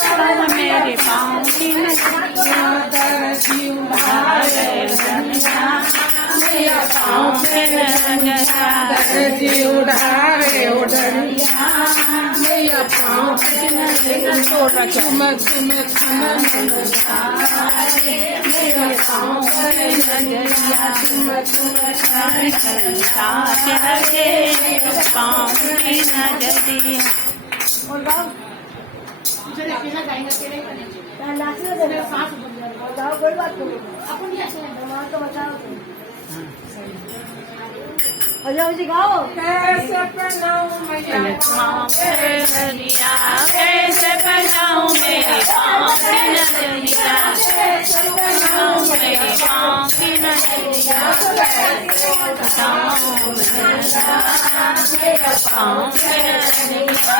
मेरे पाँव की नजरिया पाँव के नजरिया उड़ावे उड़रिया पाँव के नजरिया चुम चुम चुम पाँव के नजरिया चुम चुम पाँव की नजरिया जी गाओ कैसे पहनाऊं मेरी पाँव पे नजरिया कैसे पहनाऊं मेरी पाँव की नजरिया कैसे पहनाऊं मेरी पाँव की नजरिया पाँव की नजरिया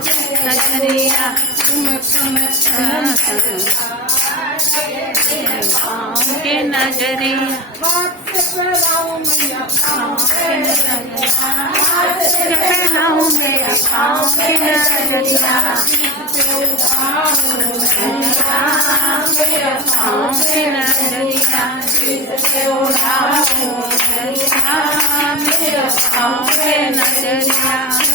नजरिया नजरिया के नजरिया पहनाऊं मेरा पाँव के नजरिया पाँव के नजरिया पाँव के नजरिया